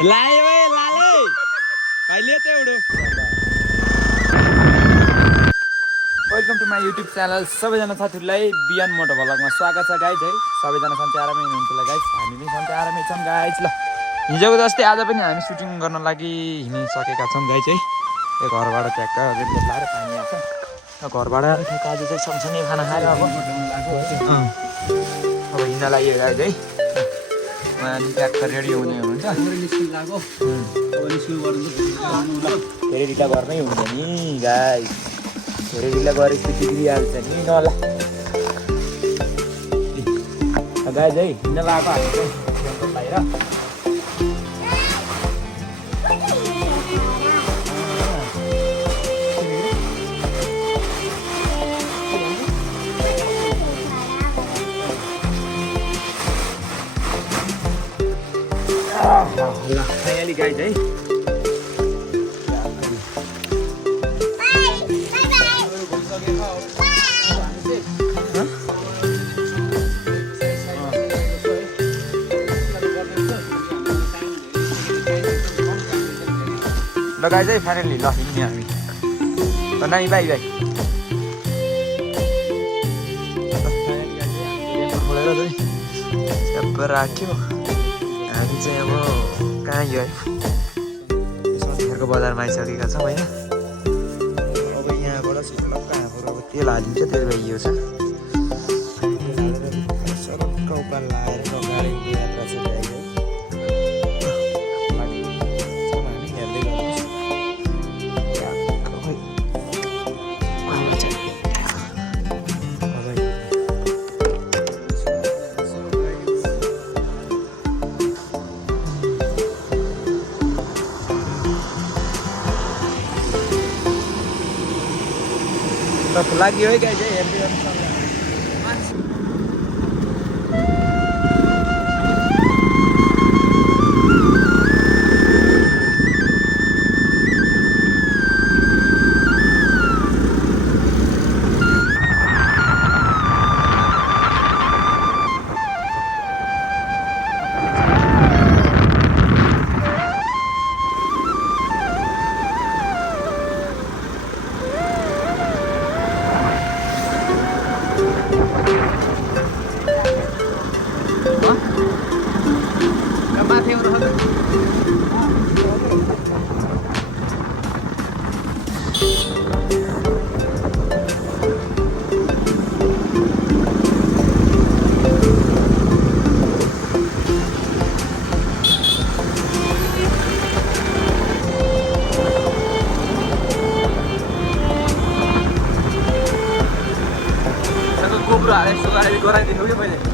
लायो ए लाले कहिले त एउटो welcome to my YouTube channel सबैजना साथीहरूलाई बियन मोटो भ्लगमा स्वागत छ गाइज है सबैजना सन्चै आरामै हुनुहुन्छ होला गाइज हामी पनि सन्चै आरामै छौँ गाइज ल हिजोको जस्तै आज पनि हामी सुटिङ गर्न लागि हिँडिसकेका छौँ गाइज है यो घरबाट ट्याक्क रेड लाएर पानी आएको छ घरबाट ठ्याक्क आज चाहिँ सँगसँगै खाना खाएर अब हिँड्न लाग्यो गाइज है अनि ट्याक्क रेडी हुने हुनुहुन्छ धेरै ढिला घरमै हुन्छ नि गाइज धेरै ढिला गरेपछि बिग्रिहाल्छ नि नला गाइज है हिँड्न लगाएको हामी चाहिँ बाहिर ल फाइनली गाइज है लगाइ चाहिँ फाइनली ल हिँड्ने हामी नानी बाई बाई खोलेर चाहिँ सब राख्यो हामी चाहिँ अब कहाँ यो है बजारमा आइसकेका छौँ होइन अब यहाँबाट लक्का हाम्रो अब तेल हालिन्छ त्यही भएर यो छ सरक्क उकाल लगाएर गाडी यात्रा छ लाग्यो है गाइज है हेर्दै गराइदिनु कि मैले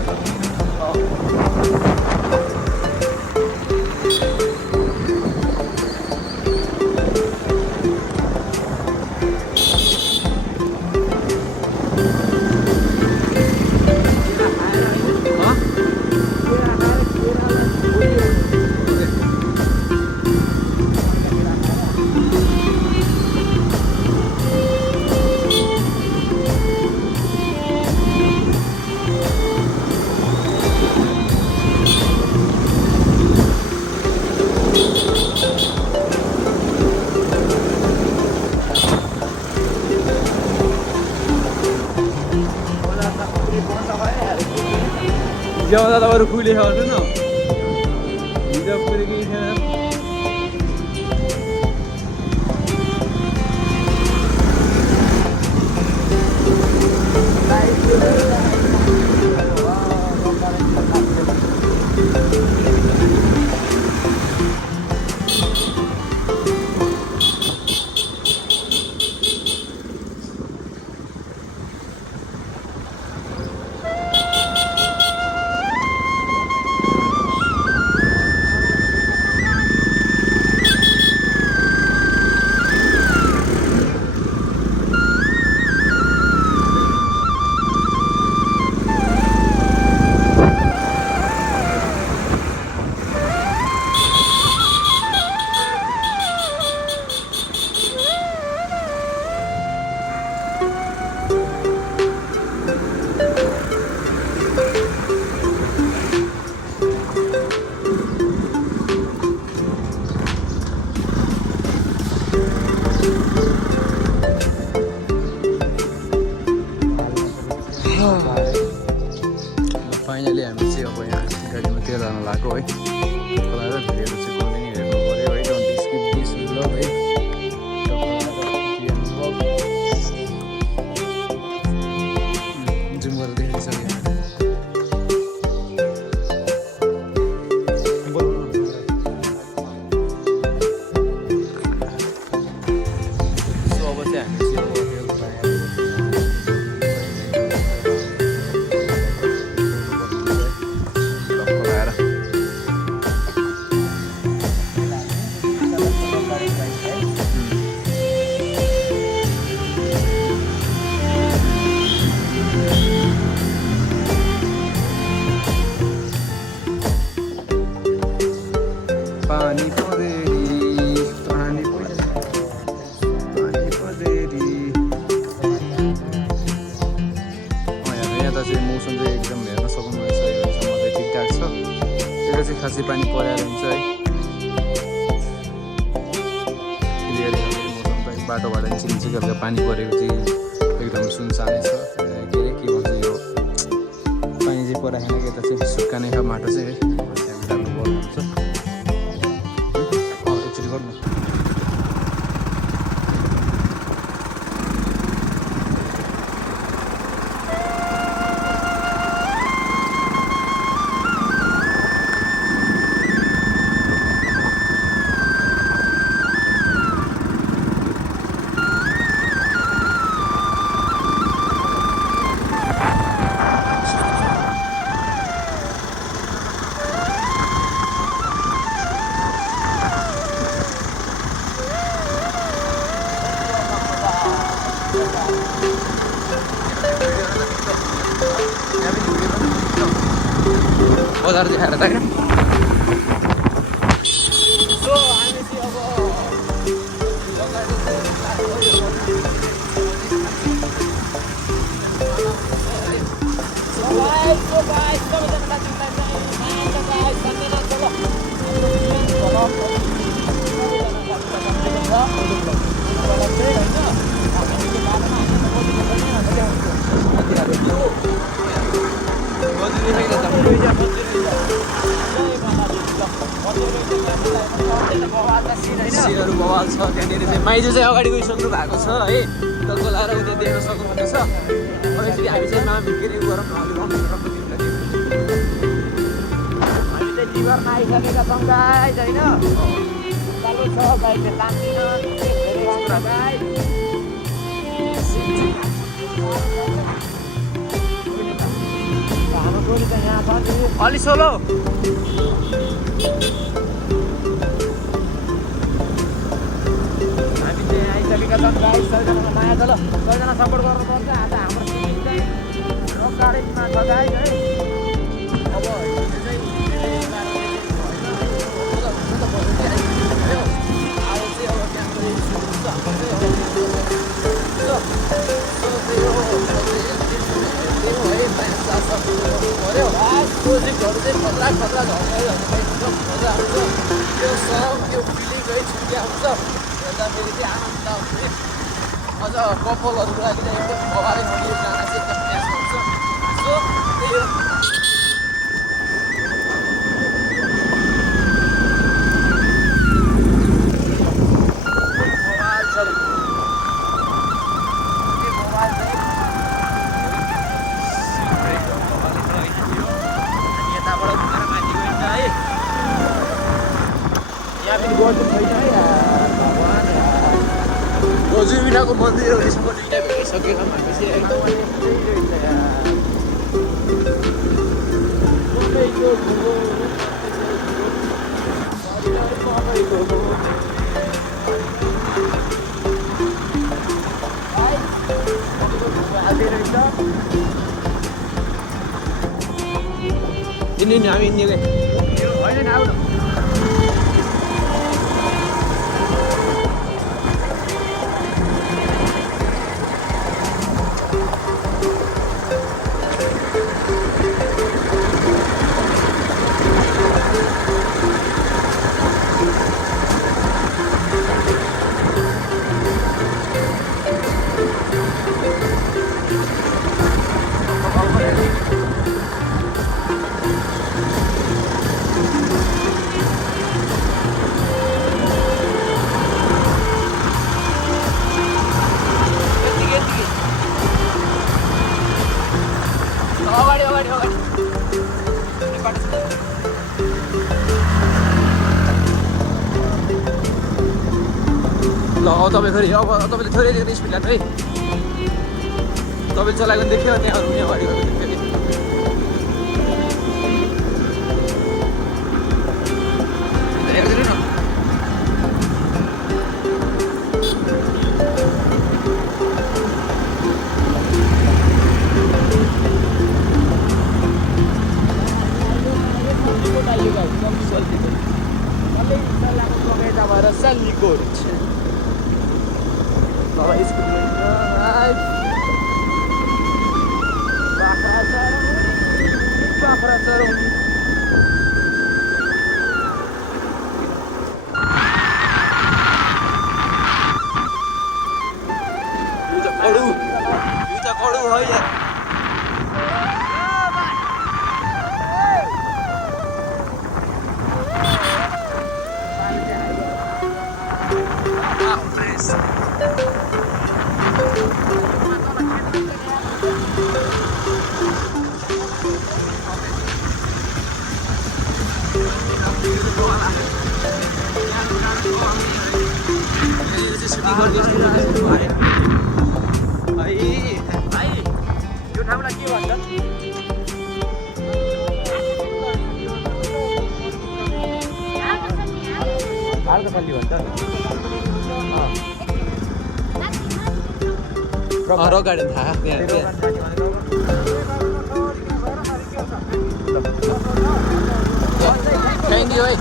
ज्यादा अरू खुले खाउँछु न हिजो पुरै केही छैन चिया जान लाग्यो है खोला र भिडियोहरू चाहिँ कहिले हेर्नु पऱ्यो है डोन्ट स्किप दिस भ्लग है जुम गरेर देखाइसक्यो पानी परेरी पानी परेरी यहाँ त चाहिँ मौसम चाहिँ एकदम हेर्न सक्नुहुनेछ अहिलेसम्म चाहिँ ठिकठाक छ त्यो चाहिँ खासै पानी परेर हुन्छ है क्लियर मौसम चाहिँ बाटोबाट चिकचिक हल्का पानी परेको चाहिँ एकदम सुनसानै छ के भन्छ यो पानी चाहिँ पराएन कि यता चाहिँ सुक्काने खालको माटो चाहिँ है त्यहाँ जानु पर्ने हुन्छ बजार देखाएर त होइन सिरहरू बवाल छ त्यहाँनिर चाहिँ माइजू चाहिँ अगाडि गइसक्नु भएको छ है तल्को लाएर उता देख्न सक्नुहुनेछ एकचोटि हामी चाहिँ के अरे गरौँ न हामी चाहिँ रिभरमा आइसकेका छौँ गाइज होइन चालु छ गाइडले तान्दिन हाम्रो टोली चाहिँ यहाँ छ अलि सोलो आइसकेका छन् गाइस सबैजनालाई माया छ ल सबैजना सपोर्ट गर्नुपर्छ आज हाम्रो टिम चाहिँ रक गार्डनमा छ गाइस है अब प्रोजेक्टहरू चाहिँ खतरा खतरा मजा आउँछ त्यो सब त्यो फिलिङै छुट्या हुन्छ हेर्दा फेरि चाहिँ आनन्द आउँछ अझ कपालहरूको लागि चाहिँ एकदम भवाले यो गाना चाहिँ एकदम बेस्ट हुन्छ सो त्यही हो गोजुबिनाको मन्दिरहरू यसमा दुईवटा भेटिसकेका हामी चाहिँ एकदमै हामी हिँड्ने होइन आउनु अब तपाईँ फेरि अब तपाईँले थोरै धेरै स्पिड लाग्छ है तपाईँले चलाएको देख्यो त्यहाँ रुने अगाडि गएको देख्यो कि हेरिदिनु न Sallicor. Fala isso comigo. Ai. Bakrasaram. Yuta kodu hoy ya. यो ठाउँलाई के भन्छ हालको सल्ली भन्छ रक गार्डन थाहा थ्याङ्क यू है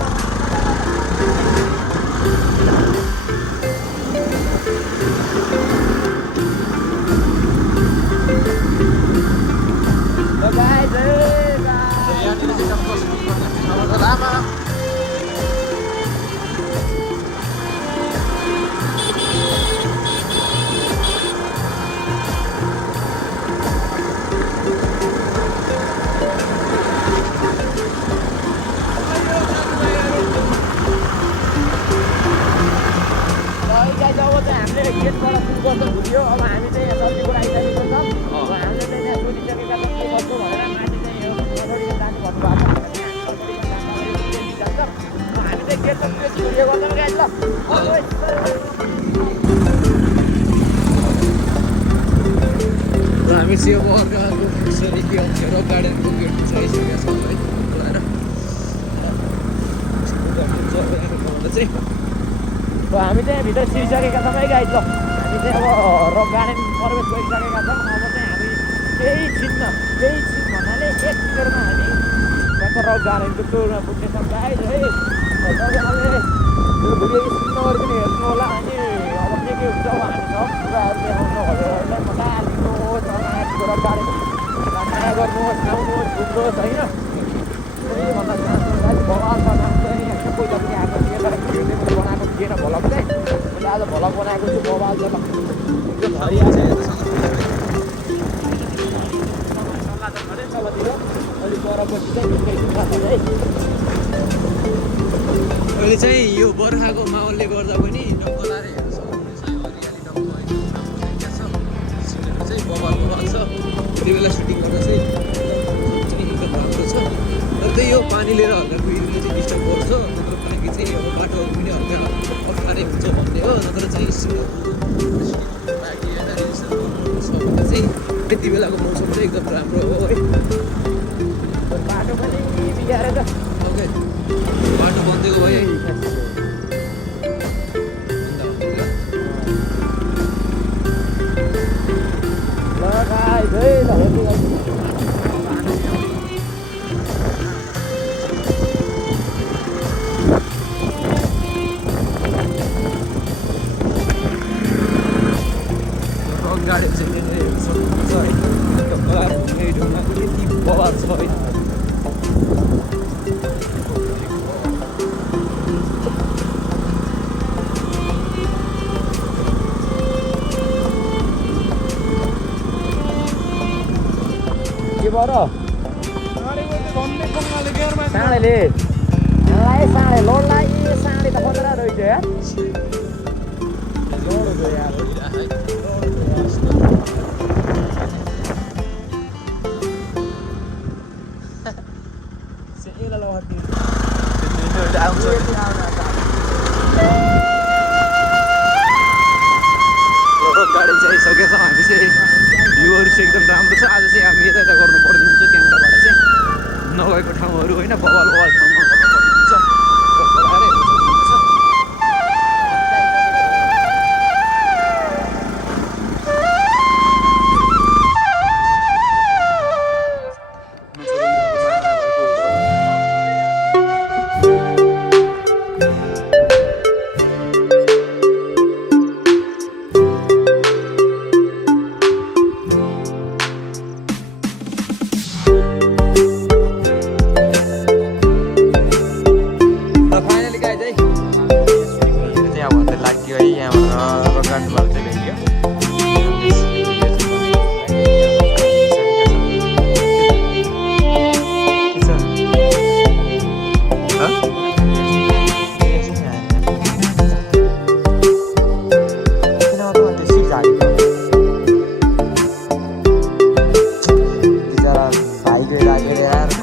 लामा हामीले गेटबाट पुल गर्छ भुल्यो अब हामी चाहिँ यहाँ सल्लीपुर आइसकेको छ हामीले चाहिँ यहाँ सोधिसकेका छौँ के गर्छु भनेर माथि चाहिँ यो अगाडिको जाने भन्नुभएको छ हामी चाहिँ गेटमा उयो गर्छौँ गाइस ल हामी चाहिँ अब अर्काको सरीकी अप्ठ्यारो गार्डनको गेट छाइसकेका छौँ है बोलाएर चाहिँ हामी चाहिँ भित्र छिरिसकेका छौँ है गाइस ल हामी चाहिँ अब रक गार्डन प्रवेश गरिसकेका छौँ अब चाहिँ हामी केही छिन भन्नाले 1 मिटरमा हामी त्यहाँको रक गार्डनको टुरमा पुग्नेछौँ गाइस है तपाईँहरूले यो भिडियो स्किप नगरिकन हेर्नु होला अनि अब के हुन्छ अब हामी सब कुराहरू देखाउनु हजुरहरूलाई मजा लिनुहोस् माथिको रक गार्डन माया गर्नुहोस् ल्याउनुहोस् घुम्नुहोस् होइन त्यही भन्दा चाहिँ बवाल बनाएको चाहिँ पहिला पनि आएको थिएँ तर भिडियो चाहिँ बनाएको थिएन भ्लग चाहिँ मैले आज भ्लग बनाएको छु बवाल चाहिँ एकदम हरियाली सल्लाह त गरेँ तलतिर अलिक परपछि चाहिँ भित्रै सुक्खा छ है अहिले चाहिँ यो बर्खाको माहौलले गर्दा पनि डक्कलाएर हेर्न सक्नुहुनेछ यो हरियाली डक्क सिनेरी चाहिँ बवाल छ त्यो बेला सुटिङ गर्दा चाहिँ एकदम राम्रो छ तर त्यही यो पानी लिएर हल्का कुहिनुले चाहिँ डिस्टर्ब गर्छ नत्र बाँकी चाहिँ अब बाटोहरू पनि हल्का अप्ठ्यारै हुन्छ भन्ने हो नत्र चाहिँ बाँकी यतानिर छ भने चाहिँ त्यति बेलाको मौसम चाहिँ एकदम राम्रो हो है बाटो पनि बिगाएर त ओके बाटो बनिदिएको भयो है ल गाइस है ल हेर्दै गर्छु रक गार्डन चाहिँ यहाँनिर हेर्न सक्नुहुन्छ है ढुङ्गा घुम्ने ढुङ्गा पनि यति बवाल छ है के भयो साँडेले साँडे लोडलाई साँडे त 15 रहेछ यार लोड हो यार गाडी चाहिँ सकेछौँ हामी चाहिँ भ्यूहरू चाहिँ एकदम राम्रो छ आज चाहिँ हामी यता यता गर्नु पर्दैन हुन्छ क्यामेराबाट चाहिँ नगएको ठाउँहरू होइन बवाल बवाल ठाउँमा गर्नु पर्नुहुन्छ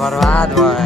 बर्बाद भयो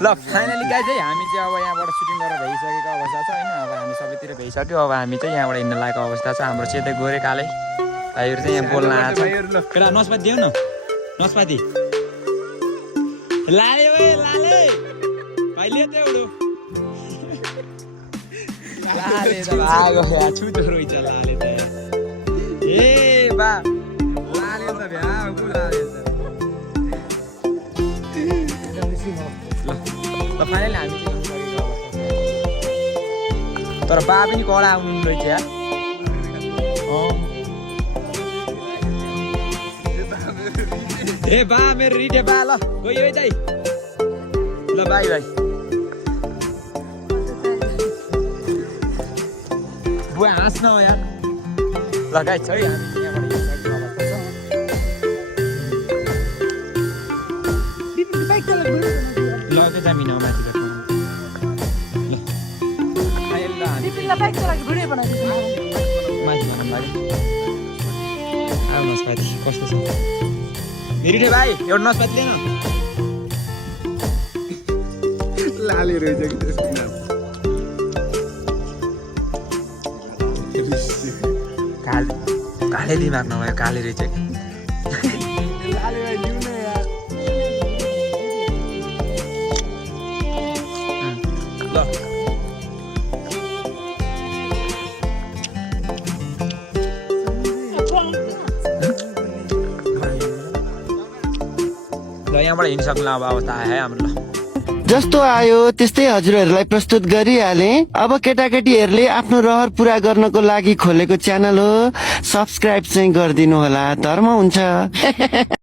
ल फाइनली गाइज है हामी चाहिँ अब यहाँबाट सुटिङ गरेर भइसकेको अवस्था छ होइन अब हामी सबैतिर भइसक्यो अब हामी चाहिँ यहाँबाट हिँड्न लागेको अवस्था छ हाम्रो चाहिँ गोरे काले भाइहरू चाहिँ यहाँ बोल्न आएको छ पहिला नस्पाती देऊ न नस्पाती लाले ओए लाले भाइले त एउटो लाले त भागो या छुटो रोइछ लाले त ए बा लाले त भ्यागु लाले त ल फाइनली हामी तर बा पनि कडा आउनु रहेछ यार ए बा मेरो रिटे बा ल गयो है दाइ ल बाई बाई बुवा हाँस्न हो यहाँ ल गाइस है हामी यहाँबाट ल त्यो जमिन हो माथि ल माथि भनौँ लागि आऊ नस्पाती कस्तो छ रिटे भाइ एउटा नस्पाती लिएन लाले रहेछ कि त्यसको नाम काले दिमाग नभयो काले रहेछ कि लाले भाइ दिउ न यार ल यहाँबाट हिँडिसक्नु अब अवस्था आयो है हाम्रो ल जस्तो आयो त्यस्तै हजुरहरूलाई प्रस्तुत गरिहाले। अब केटाकेटीहरूले आफ्नो रहर पूरा गर्नको लागि खोलेको च्यानल हो, सब्स्क्राइब चाहिँ गरिदिनु होला, धर्म हुन्छ।